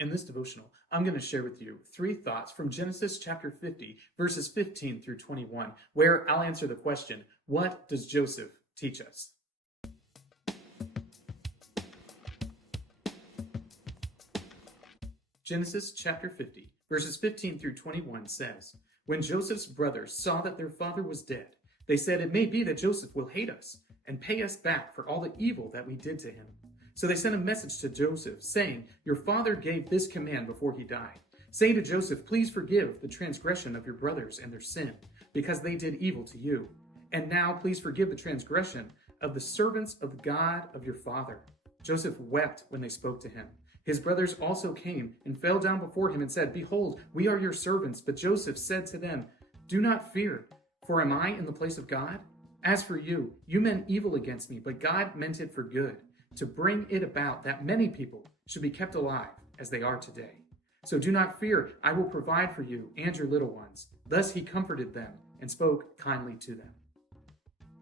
In this devotional, I'm going to share with you 3 thoughts from Genesis chapter 50, verses 15 through 21, where I'll answer the question, what does Joseph teach us? Genesis chapter 50, verses 15 through 21 says, When Joseph's brothers saw that their father was dead, they said, It may be that Joseph will hate us and pay us back for all the evil that we did to him. So they sent a message to Joseph, saying, Your father gave this command before he died. Say to Joseph, Please forgive the transgression of your brothers and their sin, because they did evil to you. And now please forgive the transgression of the servants of the God of your father. Joseph wept when they spoke to him. His brothers also came and fell down before him and said, Behold, we are your servants. But Joseph said to them, Do not fear, for am I in the place of God? As for you, you meant evil against me, but God meant it for good, to bring it about that many people should be kept alive as they are today. So do not fear, I will provide for you and your little ones. Thus he comforted them and spoke kindly to them.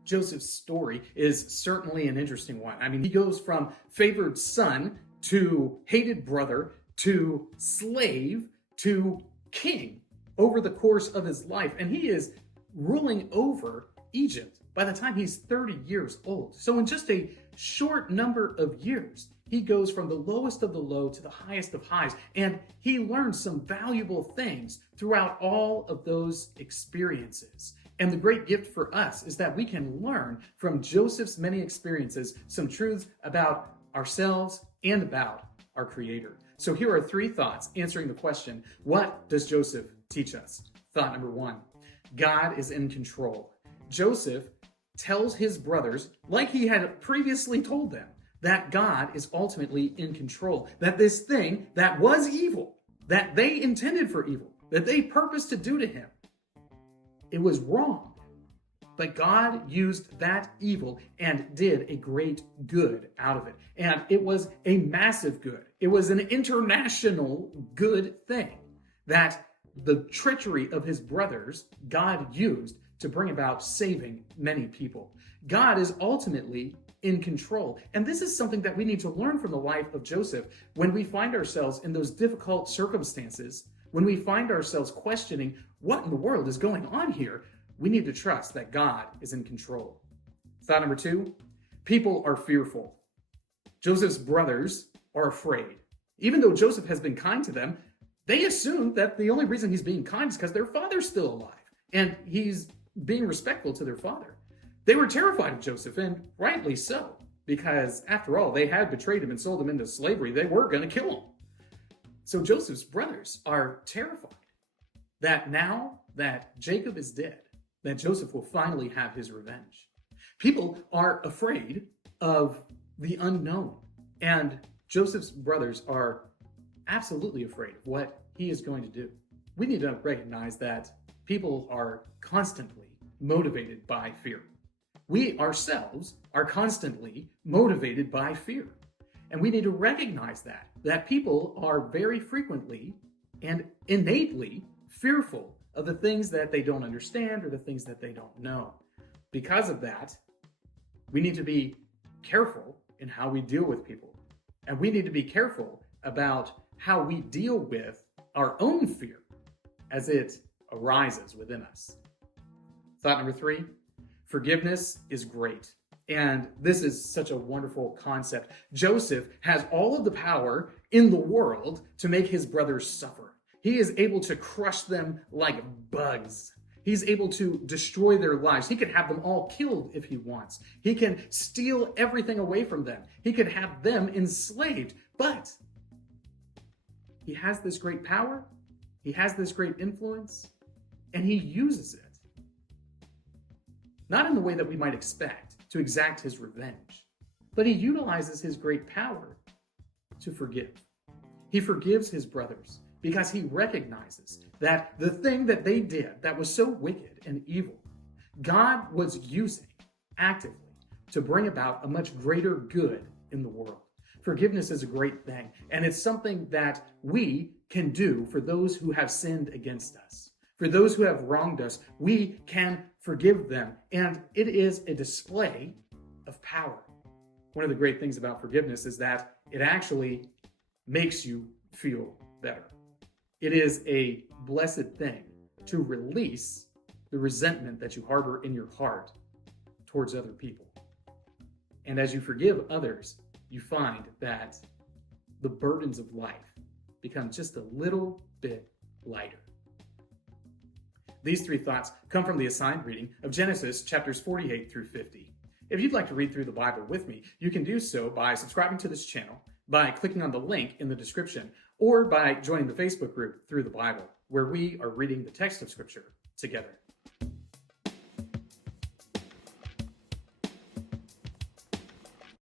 Joseph's story is certainly an interesting one. I mean, he goes from favored son to hated brother to slave to king over the course of his life. And he is ruling over Egypt by the time he's 30 years old. So in just a short number of years, he goes from the lowest of the low to the highest of highs. And he learns some valuable things throughout all of those experiences. And the great gift for us is that we can learn from Joseph's many experiences some truths about ourselves and about our Creator. So here are 3 thoughts answering the question, what does Joseph teach us? Thought number 1, God is in control. Joseph tells his brothers, like he had previously told them, that God is ultimately in control, that this thing that was evil, that they intended for evil, that they purposed to do to him, it was wrong. But God used that evil and did a great good out of it. And it was a massive good. It was an international good thing that the treachery of his brothers, God used to bring about saving many people. God is ultimately in control. And this is something that we need to learn from the life of Joseph when we find ourselves in those difficult circumstances, when we find ourselves questioning what in the world is going on here. We need to trust that God is in control. Thought number 2, people are fearful. Joseph's brothers are afraid. Even though Joseph has been kind to them, they assume that the only reason he's being kind is because their father's still alive. And he's being respectful to their father. They were terrified of Joseph, and rightly so, because after all, they had betrayed him and sold him into slavery. They were going to kill him. So Joseph's brothers are terrified that now that Jacob is dead, that Joseph will finally have his revenge. People are afraid of the unknown, and Joseph's brothers are absolutely afraid of what he is going to do. We need to recognize that people are constantly motivated by fear. We ourselves are constantly motivated by fear. And we need to recognize that people are very frequently and innately fearful of the things that they don't understand or the things that they don't know. Because of that, we need to be careful in how we deal with people. And we need to be careful about how we deal with our own fear as it arises within us. Thought number 3, forgiveness is great. And this is such a wonderful concept. Joseph has all of the power in the world to make his brothers suffer. He is able to crush them like bugs. He's able to destroy their lives. He could have them all killed if he wants. He can steal everything away from them. He could have them enslaved. But he has this great power. He has this great influence. And he uses it. Not in the way that we might expect, to exact his revenge. But he utilizes his great power to forgive. He forgives his brothers because he recognizes that the thing that they did that was so wicked and evil, God was using actively to bring about a much greater good in the world. Forgiveness is a great thing, and it's something that we can do for those who have sinned against us. For those who have wronged us, we can forgive them, and it is a display of power. One of the great things about forgiveness is that it actually makes you feel better. It is a blessed thing to release the resentment that you harbor in your heart towards other people. And as you forgive others, you find that the burdens of life become just a little bit lighter. These three thoughts come from the assigned reading of Genesis chapters 48 through 50. If you'd like to read through the Bible with me, you can do so by subscribing to this channel, by clicking on the link in the description, or by joining the Facebook group Through the Bible, where we are reading the text of Scripture together.